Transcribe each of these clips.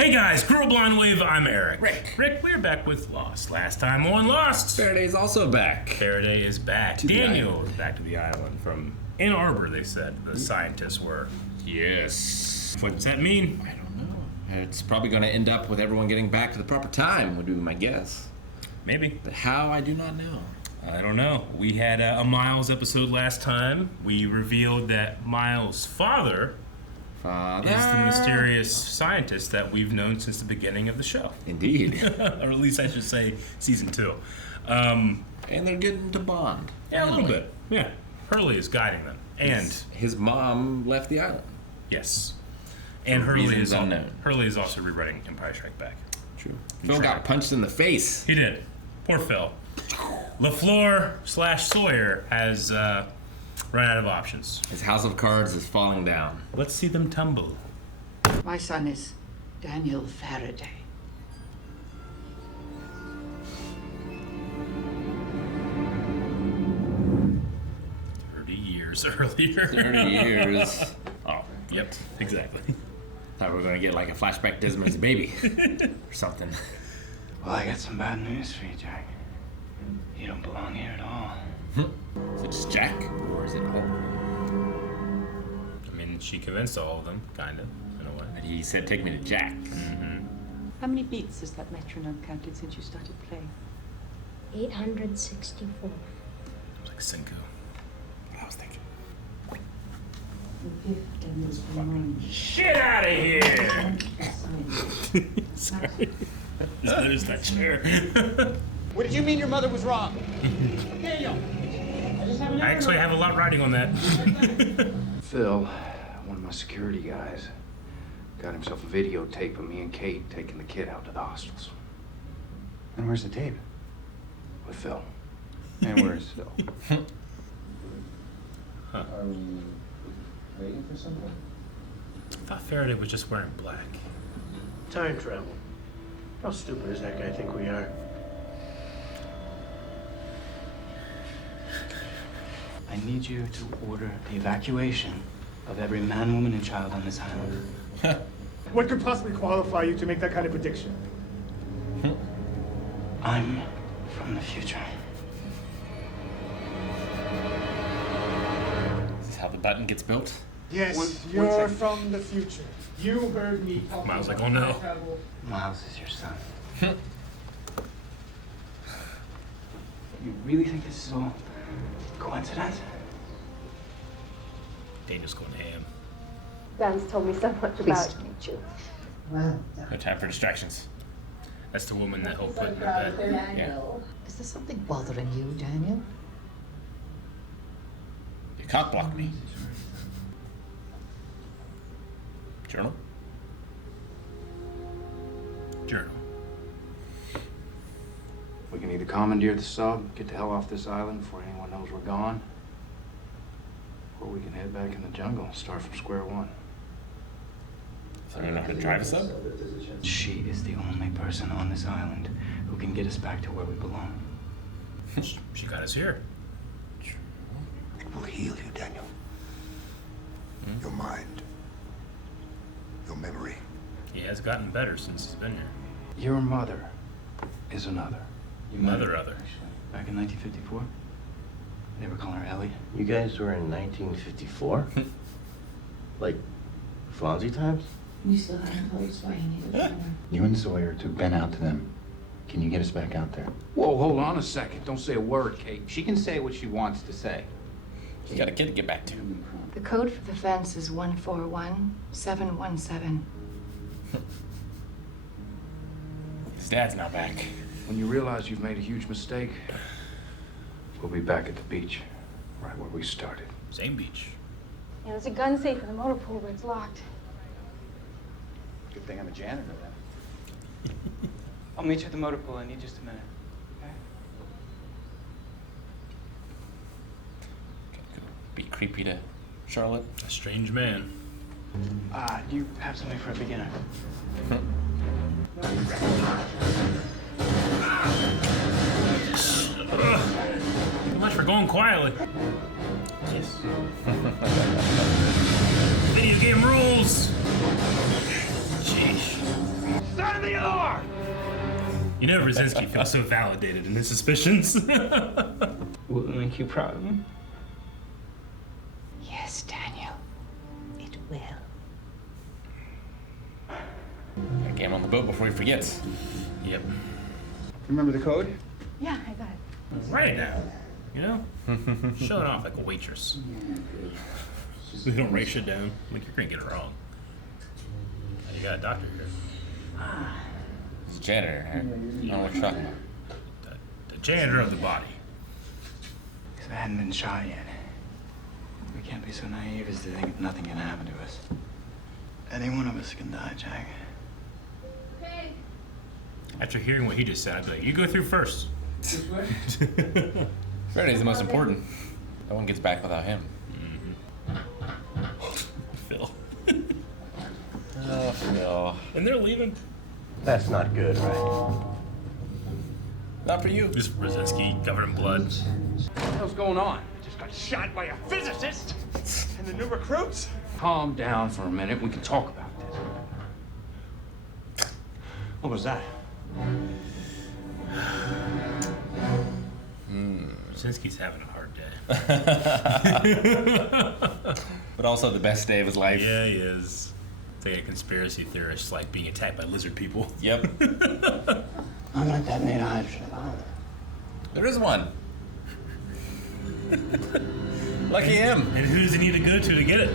Hey guys, Cruel Blind Wave, I'm Eric. Rick. We're back with Lost. Last time on Lost, Faraday's also back. Faraday is back. To the Daniel island. is back to the island from Ann Arbor, they said. The scientists were. Yes. What does that mean? I don't know. It's probably going to end up with everyone getting back to the proper time, would be my guess. Maybe. But how, I do not know. I don't know. We had a Miles episode last time. We revealed that Miles' father Father. is the mysterious scientist that we've known since the beginning of the show. Indeed. Or at least I should say season 2. And they're getting to bond. Yeah, a little Finally. bit. Yeah. Hurley is guiding them. And, His mom left the island. yes. And For reasons unknown. Hurley is also rewriting Empire Strikes Back. True. Phil got punched in the face. He did. Poor Phil. LaFleur/Sawyer has run out of options. His house of cards is falling down. Let's see them tumble. My son is Daniel Faraday. Years earlier. 30 years. Oh, yep, exactly. Thought we were going to get like a flashback Desmond's baby. Or something. Well, I got some bad news for you, Jack. You don't belong here at all. Is it just Jack? Or is it all? I mean, she convinced all of them, kind of, in a way. And he said, take me to Jack. How many beats has that metronome counted since you started playing? 864. It was like Cinco. I was thinking. Shit out of here! Sorry. Just noticed that chair. What did you mean your mother was wrong? Daniel! I actually have a lot riding on that. Phil, one of my security guys, got himself a videotape of me and Kate taking the kid out to the hostels. And where's the tape? With Phil. And where's Phil? Are we waiting for something? I thought Faraday was just wearing black. Time travel. How stupid does that guy think we are? I need you to order the evacuation of every man, woman, and child on this island. What could possibly qualify you to make that kind of prediction? I'm from the future. Is this how the button gets built? Yes, One you're second. from the future. You heard me talking Miles like, about oh no. time travel. Miles is your son. You really think this is all coincidence? Daniel's going ham. Dan's told me so much Pleased about to meet you. No time for distractions. That's the woman that he'll put in the bed. Yeah. Is there something bothering you, Daniel? You cock blocked me. Journal? Journal. We can either commandeer the sub, get the hell off this island before anyone knows we're gone, or we can head back in the jungle and start from square one. So I don't know how to drive us up? She is the only person on this island who can get us back to where we belong. She got us here. It will heal you, Daniel. Your mind. Your memory. He has gotten better since he's been here. Your mother is another. You met Mother her, other. actually, back in 1954. They were calling her Ellie. You guys were in 1954? Like Fonzie times? You still haven't told us why you needed a dinner. You and Sawyer took Ben out to them. Can you get us back out there? Whoa, hold on a second. Don't say a word, Kate. She can say what she wants to say. You got a kid to get back to. The code for the fence is 141717. His dad's not back. When you realize you've made a huge mistake, we'll be back at the beach, right where we started. Same beach. Yeah, there's a gun safe in the motor pool, but it's locked. Good thing I'm a janitor then. I'll meet you at the motor pool. I need just a minute. Okay? Be creepy to Charlotte. A strange man. Do you have something for a beginner? Too much for going quietly. Yes. Video game rules. Sheesh. why? You know, Brzezinski feels so validated in his suspicions. Will it make you proud of me? Yes, Daniel. It will. Gotta get him on the boat before he forgets. Yep. Remember the code? Yeah, I got it. Right now. You know? Showing off like a waitress. We don't write shit down. Like, you're gonna get it wrong. You got a doctor here. It's a janitor, right? I don't know what you're talking about. The janitor of the body. Because I hadn't been shot yet. We can't be so naive as to think nothing can happen to us. Any one of us can die, Jack. After hearing what he just said, I'd be like, you go through first. Faraday's the most important. No one gets back without him. Phil. Oh, Phil. And they're leaving. That's not good, right? Not for you. Just Brzezinski covered in blood. What the hell's going on? I just got shot by a physicist. And the new recruits? Calm down for a minute. We can talk about this. What was that? Brzezinski's having a hard day. But also the best day of his life. Yeah, he is. It's like a conspiracy theorist, like being attacked by lizard people. Yep. I'm gonna detonate a hydrogen bomb. There is one. Lucky him. And who does he need to go to get it?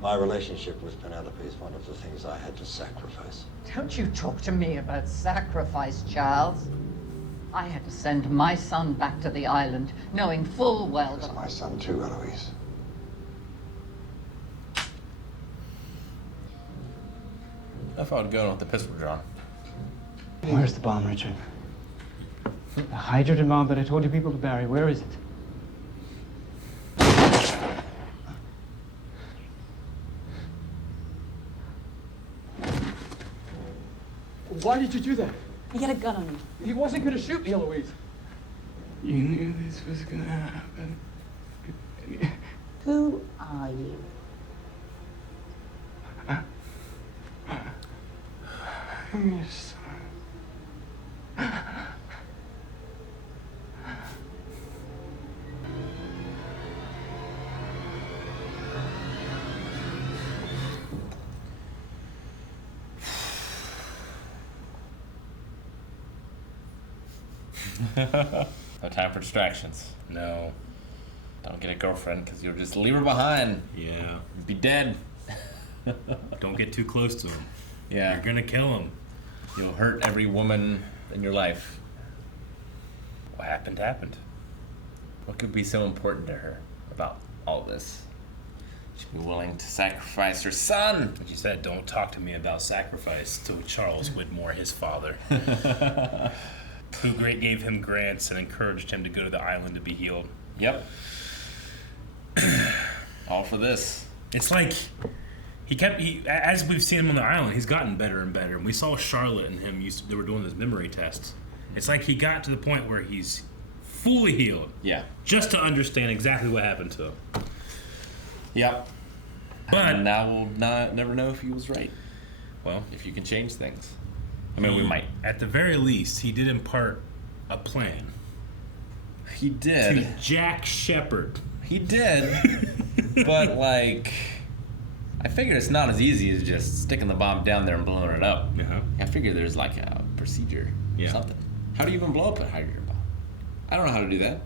My relationship with Penelope is one of the things I had to sacrifice. Don't you talk to me about sacrifice, Charles. I had to send my son back to the island, knowing full well It's that my son too, Eloise. I thought I'd go with the pistol drawn. Where's the bomb, Richard? The hydrogen bomb that I told you people to bury, where is it? Why did you do that? You got a gun on him. He wasn't gonna shoot me, Eloise. You knew this was gonna happen. who are you? I'm your son. No time for distractions. No. Don't get a girlfriend because you'll just leave her behind. Yeah. You'd be dead. Don't get too close to him. Yeah. You're gonna kill him. You'll hurt every woman in your life. What happened happened. What could be so important to her about all this? She'd be willing to sacrifice her son. Like you said, don't talk to me about sacrifice to Charles Whitmore, his father. Who great gave him grants and encouraged him to go to the island to be healed. Yep. All for this. It's like as we've seen him on the island, he's gotten better and better. And we saw Charlotte and him they were doing this memory test. It's like he got to the point where he's fully healed. Yeah. Just to understand exactly what happened to him. Yep. But And now we'll never know if he was right. well, If you can change things. I mean, we might. At the very least, he did impart a plan He to did. Jack Shepard. He did. But, like, I figure it's not as easy as just sticking the bomb down there and blowing it up. Uh-huh. I figure there's, like, a procedure or Yeah. something. How do you even blow up a hydrogen bomb? I don't know how to do that.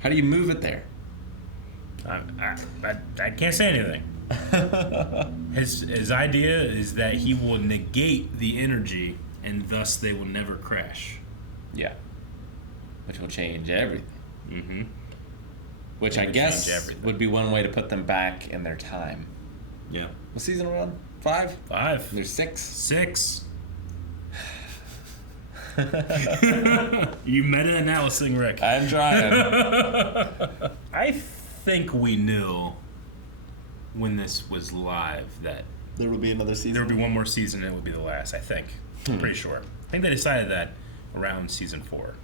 How do you move it there? I can't say anything. His idea is that he will negate the energy and thus they will never crash. Yeah. Which will change everything. Mm-hmm. Which It I would guess change everything. would be one way to put them back in their time. Yeah. What season are we on? 5? 5. There's 6. 6. You meta-analysing, Rick. I'm trying. I think we knew when this was live that There will be another season. there would be one more season and it would be the last, I think. I'm pretty sure. I think they decided that around season 4.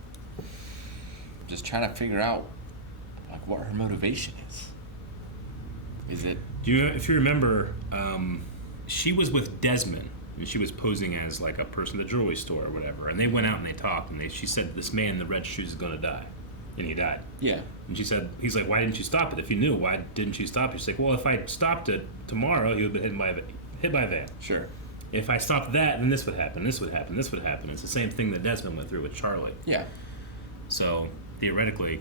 Just trying to figure out like what her motivation is. Is it If you remember, she was with Desmond And she was posing as like a person at the jewelry store or whatever. And they went out and they talked, and she said, this man in the red shoes is going to die. And he died. Yeah. And she said, he's like, why didn't you stop it? If you knew, why didn't you stop it? She's like, well, if I stopped it tomorrow, he would have been hit by a van. Sure. If I stopped that, then this would happen, this would happen, this would happen. It's the same thing that Desmond went through with Charlie. Yeah. So, theoretically,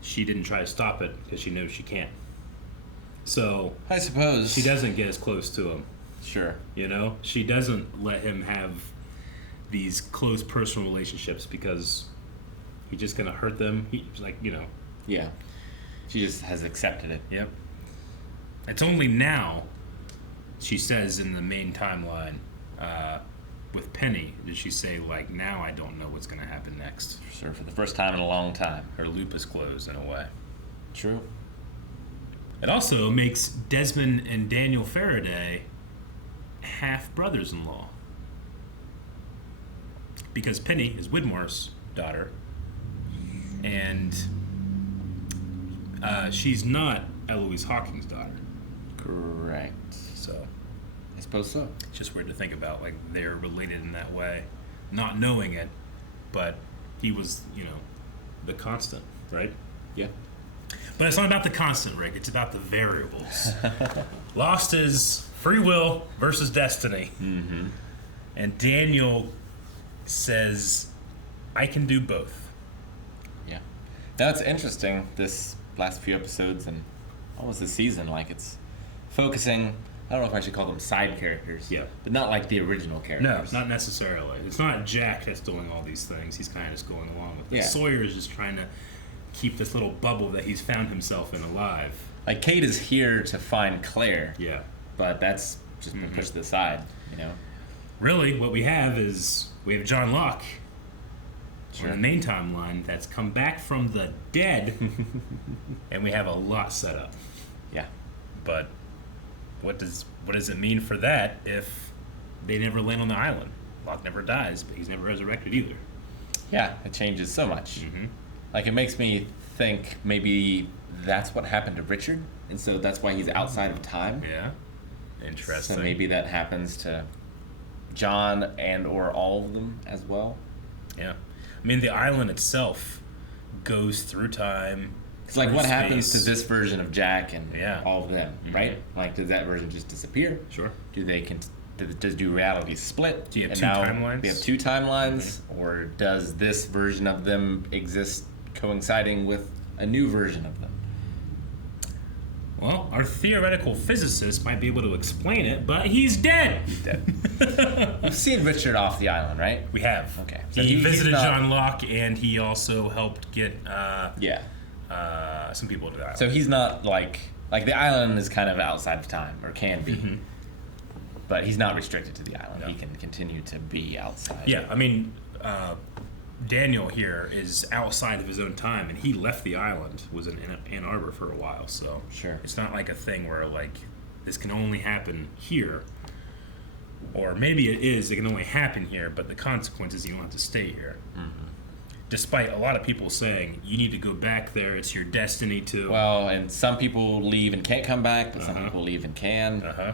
she didn't try to stop it because she knows she can't. So, I suppose. she doesn't get as close to him. Sure. You know? She doesn't let him have these close personal relationships because he's just going to hurt them. He's like, you know. Yeah. She just has accepted it. Yep. It's only now, she says in the main timeline, with Penny, did she say, like, now I don't know what's going to happen next. Sure, for the first time in a long time. Her loop is closed in a way. True. It also makes Desmond and Daniel Faraday half brothers-in-law. Because Penny is Widmar's daughter, and she's not Eloise Hawking's daughter. Correct. So I suppose so. it's just weird to think about, like, they're related in that way, not knowing it, but he was, you know, the constant, right? Yeah. But it's not about the constant, Rick. It's about the variables. Lost is free will versus destiny. Mm-hmm. And Daniel says, I can do both. Yeah. That's interesting, this last few episodes and almost this season. Like, it's focusing, I don't know if I should call them side characters. Yeah. But not like the original No, characters. not necessarily. It's not Jack that's doing all these things. He's kind of just going along with it. Yeah. Sawyer is just trying to keep this little bubble that he's found himself in alive. Like, Kate is here to find Claire. Yeah. But that's just been pushed to the side, you know? Really, what we have is we have John Locke Sure. on the main timeline that's come back from the dead, and we have a lot set up. Yeah. But what does it mean for that if they never land on the island? Locke never dies, but he's never resurrected either. Yeah, it changes so much. Mm-hmm. Like, it makes me think maybe that's what happened to Richard, and so that's why he's outside of time. Yeah. Interesting. So maybe that happens to John and or all of them as well. Yeah. I mean, the island itself goes through time. It's like, through what happens to space. this version of Jack and Yeah. all of them, Mhm. right? Like, does that version just disappear? Sure. Do they does reality split? Do you have and two now timelines? We have two timelines, or does this version of them exist coinciding with a new version of them? Well, our theoretical physicist might be able to explain it, but he's dead. He's dead. We've seen Richard off the island, right? We have. Okay. So He he's visited not- John Locke, and he also helped get Yeah. some people to the island. So he's not like the island is kind of outside of time, or can be. Mhm. But he's not restricted to the island. No. He can continue to be outside. Yeah, I mean, Daniel here is outside of his own time, and he left the island, was in Ann Arbor for a while, so Sure. it's not like a thing where, like, this can only happen here. Or maybe it can only happen here, but the consequences, you don't have to stay here. Mm-hmm. Despite a lot of people saying, you need to go back there, it's your destiny to... Well, and some people leave and can't come back, but some Uh-huh. people leave and can. Uh-huh.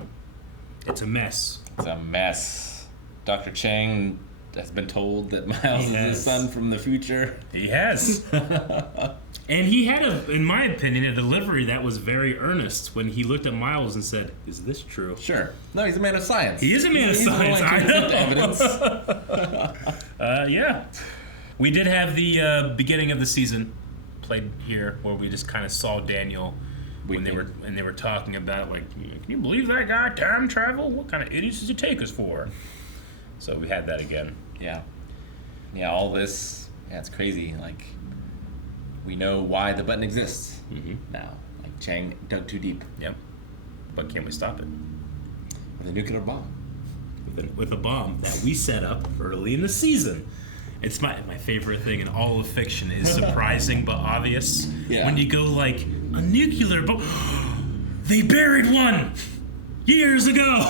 It's a mess. It's a mess. Dr. Chang has been told that Miles is Yes. his son from the future. He has. And he had, in my opinion, a delivery that was very earnest when he looked at Miles and said, is this true? Sure. No, he's a man of science. He is a man of He's the one science, that I can present know. evidence. Yeah. We did have the beginning of the season played here where we just kind of saw Daniel when they were talking about, like, can you believe that guy time travel? What kind of idiots does he take us for? So we had that again. Yeah. Yeah, all this, yeah, it's crazy. Like, we know why the button exists now. Like, Chang dug too deep Yep. But can we stop it? with a nuclear bomb. With a bomb that we set up early in the season. It's my favorite thing in all of fiction is surprising but obvious. Yeah. When you go like, a nuclear bomb. They buried one years ago.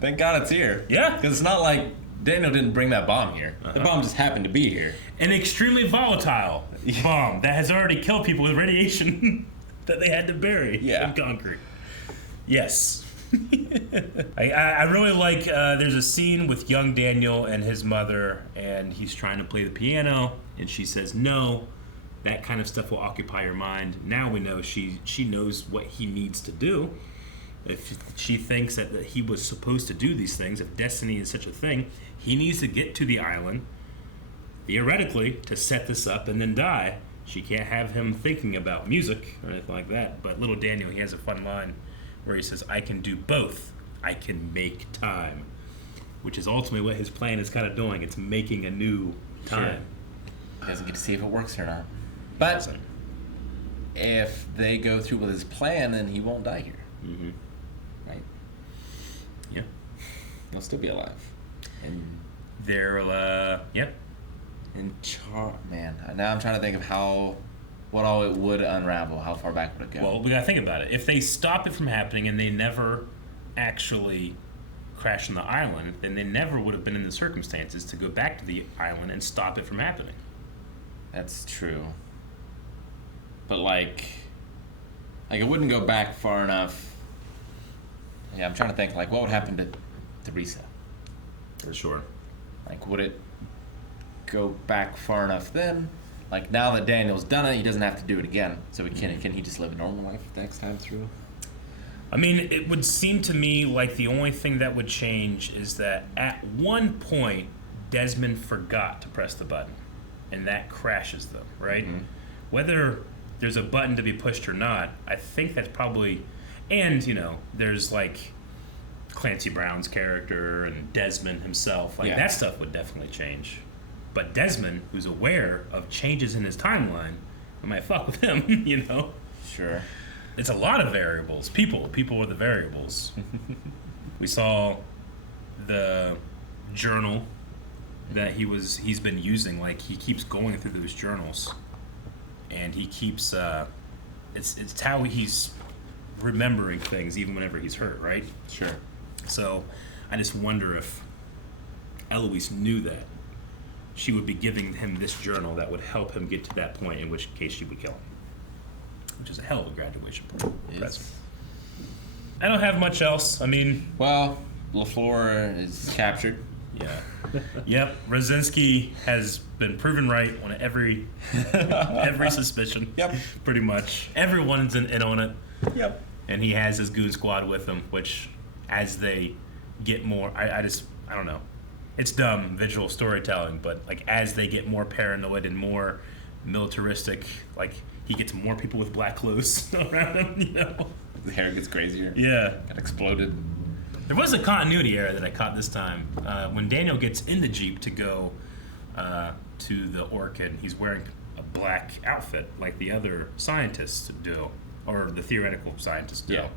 Thank God it's here. Yeah. Because it's not like Daniel didn't bring that bomb here. The bomb just happened to be here. An extremely volatile bomb that has already killed people with radiation that they had to bury Yeah. in concrete. Yes. I really like, there's a scene with young Daniel and his mother, and he's trying to play the piano, and she says, no, that kind of stuff will occupy your mind. Now we know she knows what he needs to do. If she thinks that he was supposed to do these things, if destiny is such a thing, he needs to get to the island, theoretically, to set this up and then die. She can't have him thinking about music or anything like that. But little Daniel, he has a fun line where he says, I can do both. I can make time. Which is ultimately what his plan is kind of doing. It's making a new time. He doesn't get to see if it works or not. But if they go through with his plan, then he won't die here. Mm-hmm. Right? Yeah. He'll still be alive. And They're, yeah. And man, now I'm trying to think of what all it would unravel. How far back would it go? Well, we gotta think about it. If they stop it from happening and they never actually crash on the island, then they never would have been in the circumstances to go back to the island and stop it from happening. That's true. But like it wouldn't go back far enough. Yeah, I'm trying to think. Like, what would happen to Teresa? For sure. Like, would it go back far enough then? Like, now that Daniel's done it, he doesn't have to do it again. So can he just live a normal life the next time through? I mean, it would seem to me like the only thing that would change is that at one point, Desmond forgot to press the button, and that crashes them, right? Mm-hmm. Whether there's a button to be pushed or not, I think that's probably... And, there's, like, Clancy Brown's character and Desmond himself. Like, that stuff would definitely change. But Desmond, who's aware of changes in his timeline, I might fuck with him, Sure. It's a lot of variables. People are the variables. We saw the journal that he's been using. Like, he keeps going through those journals, and he keeps it's how he's remembering things even whenever he's hurt, right? Sure. So I just wonder if Eloise knew that she would be giving him this journal that would help him get to that point, in which case she would kill him. Which is a hell of a graduation present. I don't have much else. I mean... Well, LaFleur is captured. Yeah. Yep. Rosinski has been proven right on every suspicion. Yep. Pretty much. Everyone's in on it. Yep. And he has his goon squad with him, which, as they get more... I don't know. It's dumb visual storytelling, but like as they get more paranoid and more militaristic, like he gets more people with black clothes around him, The hair gets crazier. Yeah. Got exploded. There was a continuity error that I caught this time. When Daniel gets in the Jeep to go to the Orchid, he's wearing a black outfit like the other scientists do, or the theoretical scientists do. Yeah.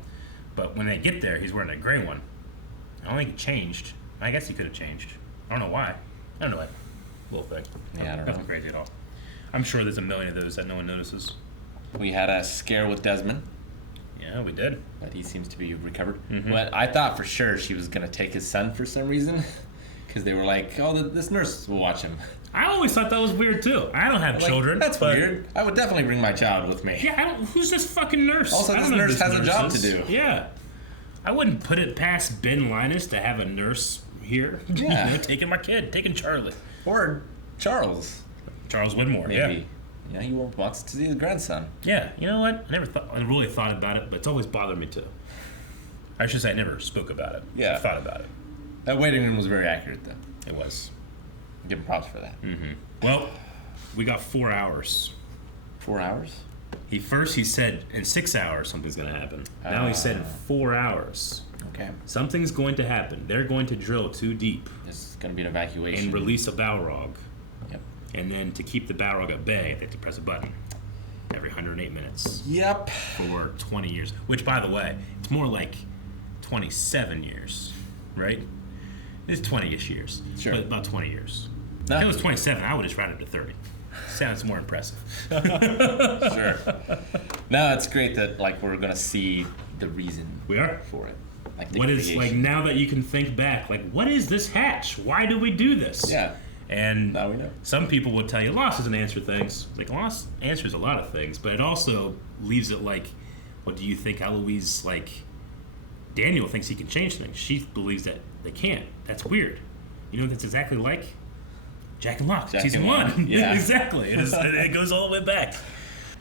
But when they get there, he's wearing a gray one. I don't think it changed. I guess he could have changed. I don't know why. I don't know what little thing. Yeah, I don't Nothing know. crazy at all. I'm sure there's a million of those that no one notices. We had a scare with Desmond, Yeah, we did. but he seems to be recovered. Mhm. But I thought for sure she was going to take his son for some reason, because they were like, oh, this nurse will watch him. I always thought that was weird too. I don't have Like, children. That's but- weird. I would definitely bring my child with me. Yeah, who's this fucking nurse? Also, I this don't know nurse who has a job to is. do. Yeah. I wouldn't put it past Ben Linus to have a nurse here. Yeah. Taking my kid, taking Charlie. Or Charles. Charles Widmore, Maybe. Yeah, he wants to see his grandson. Yeah, you know what? I really thought about it, but it's always bothered me too. I should say I never spoke about it. Yeah. I thought about it. That waiting room was very accurate, though. It was. Give him props for that. Mm-hmm. Well, we got 4 hours. 4 hours? He said in 6 hours something's going to happen. Now he said in 4 hours. Okay. Something's going to happen. They're going to drill too deep There's going to be an evacuation. and release a Balrog. Yep. And then to keep the Balrog at bay, they have to press a button every 108 minutes Yep. for 20 years. Which, by the way, it's more like 27 years, right? It's 20-ish years. Sure. But about 20 years. No. If it was 27, I would just round it to 30. Sounds more impressive. Sure. No, it's great that we're gonna see the reason We are. for it. Like the What is, creation. now that you can think back, what is this hatch? Why do we do this? Yeah. And Now we know. some people would tell you loss doesn't answer things. Loss answers a lot of things, but it also leaves it well, do you think Eloise, Daniel thinks he can change things. She believes that they can't. That's weird. You know what that's exactly like? Jack and Locke, season 1. Yeah. Exactly. It goes all the way back.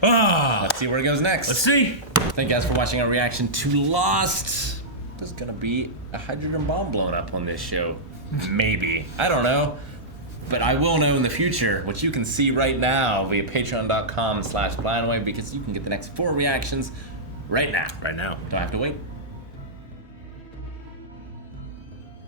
Ah, Let's see where it goes next. let's see. Thank you guys for watching our reaction to Lost. There's gonna be a hydrogen bomb blown up on this show. Maybe. I don't know. But I will know in the future, which you can see right now via patreon.com/Planway, because you can get the next 4 reactions right now. Right now. Don't have to wait.